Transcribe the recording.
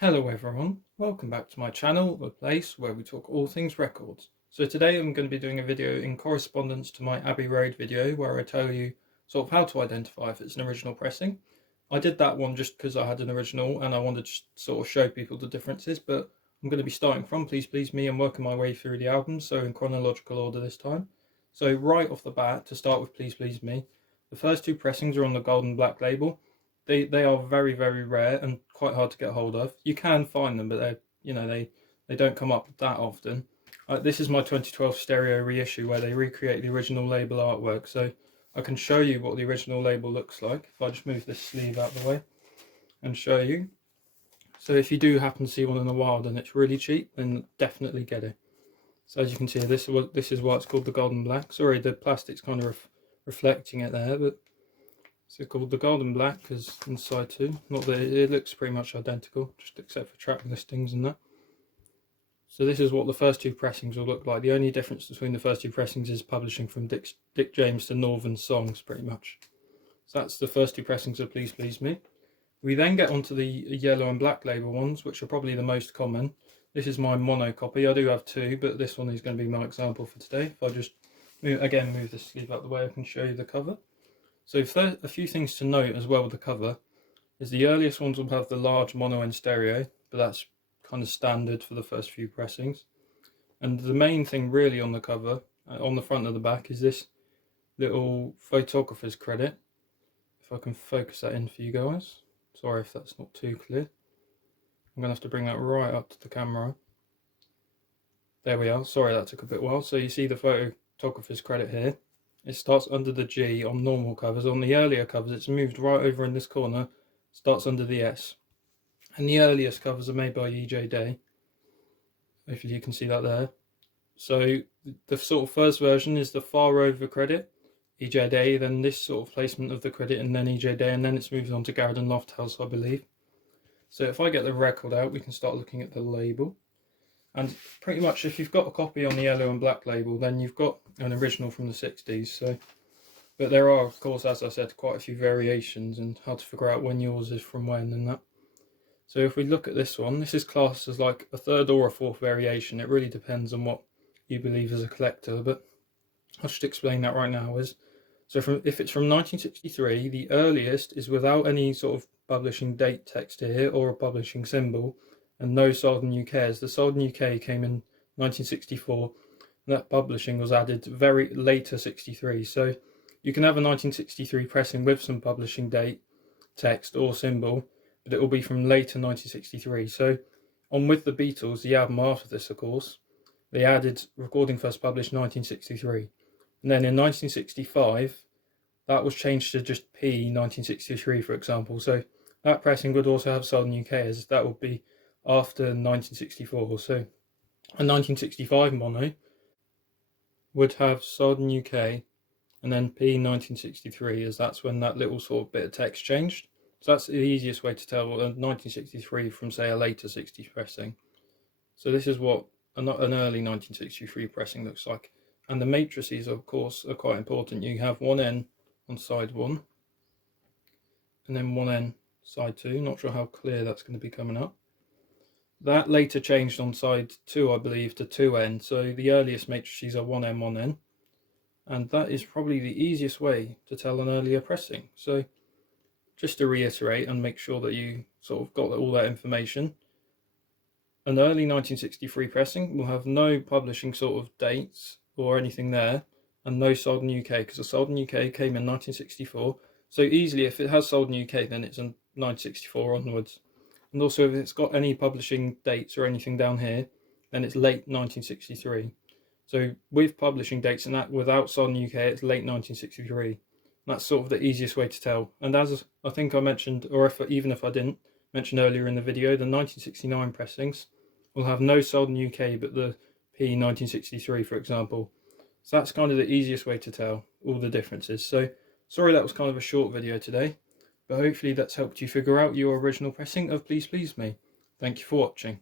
Hello everyone, welcome back to my channel, the place where we talk all things records. So today I'm going to be doing a video in correspondence to my Abbey Road video where I tell you sort of how to identify if it's an original pressing. I did that one just because I had an original and I wanted to sort of show people the differences, but I'm going to be starting from Please Please Me and working my way through the album, so in chronological order this time. So right off the bat, to start with Please Please Me, the first two pressings are on the gold and black label. They are very, very rare and quite hard to get hold of. You can find them, but they don't come up that often. This is my 2012 stereo reissue where they recreate the original label artwork, so I can show you what the original label looks like if I just move this sleeve out of the way and show you. So if you do happen to see one in the wild and it's really cheap, then definitely get it. So as you can see, this is why it's called the golden black. Sorry, the plastic's kind of reflecting it there, but it's called the golden black because inside too. Not that it looks pretty much identical, just except for track listings and that. So this is what the first two pressings will look like. The only difference between the first two pressings is publishing from Dick James to Northern Songs, pretty much. So that's the first two pressings of Please Please Me. We then get onto the yellow and black label ones, which are probably the most common. This is my mono copy. I do have two, but this one is going to be my example for today. If I just move the sleeve out of the way, I can show you the cover. So a few things to note as well with the cover is the earliest ones will have the large mono and stereo, but that's kind of standard for the first few pressings. And the main thing really on the cover, on the front of the back, is this little photographer's credit. If I can focus that in for you guys. Sorry if that's not too clear. I'm going to have to bring that right up to the camera. There we are. Sorry that took a bit while. So you see the photographer's credit here. It starts under the G on normal covers. On the earlier covers, it's moved right over in this corner, starts under the S. And the earliest covers are made by E.J. Day. Hopefully you can see that there. So the sort of first version is the far over credit, E.J. Day, then this sort of placement of the credit, and then E.J. Day, and then it's moved on to Garrett and Lofthouse, I believe. So if I get the record out, we can start looking at the label. And pretty much if you've got a copy on the yellow and black label, then you've got an original from the 60s. So, but there are, of course, as I said, quite a few variations and how to figure out when yours is from when and that. So if we look at this one, this is classed as like a third or a fourth variation. It really depends on what you believe as a collector, but I'll just explain that right now. So if it's from 1963, the earliest is without any sort of publishing date text here or a publishing symbol, and no sold in UK, as the sold in UK came in 1964, and that publishing was added very later 63. So you can have a 1963 pressing with some publishing date, text or symbol, but it will be from later 1963. So on With the Beatles, the album after this, of course, they added recording first published 1963. And then in 1965, that was changed to just P 1963, for example. So that pressing would also have sold in UK, as that would be after 1964. So a 1965 mono would have sold in UK and then P 1963, as that's when that little sort of bit of text changed. So that's the easiest way to tell a 1963 from, say, a later 60s pressing. So this is what an early 1963 pressing looks like. And the matrices, of course, are quite important. You have one N on side 1 and then one N side 2. Not sure how clear that's going to be coming up. That later changed on side 2, I believe, to 2N. So the earliest matrices are 1N, 1N. And that is probably the easiest way to tell an earlier pressing. So just to reiterate and make sure that you sort of got all that information, an early 1963 pressing will have no publishing sort of dates or anything there, and no sold in UK, because the sold in UK came in 1964. So easily, if it has sold in UK, then it's in 1964 onwards. And also, if it's got any publishing dates or anything down here, then it's late 1963. So with publishing dates and that, without sold in UK, it's late 1963. And that's sort of the easiest way to tell. And as I think I mentioned, or even if I didn't mention earlier in the video, the 1969 pressings will have no sold in UK, but the P 1963, for example. So that's kind of the easiest way to tell all the differences. So sorry that was kind of a short video today, but hopefully that's helped you figure out your original pressing of Please Please Me. Thank you for watching.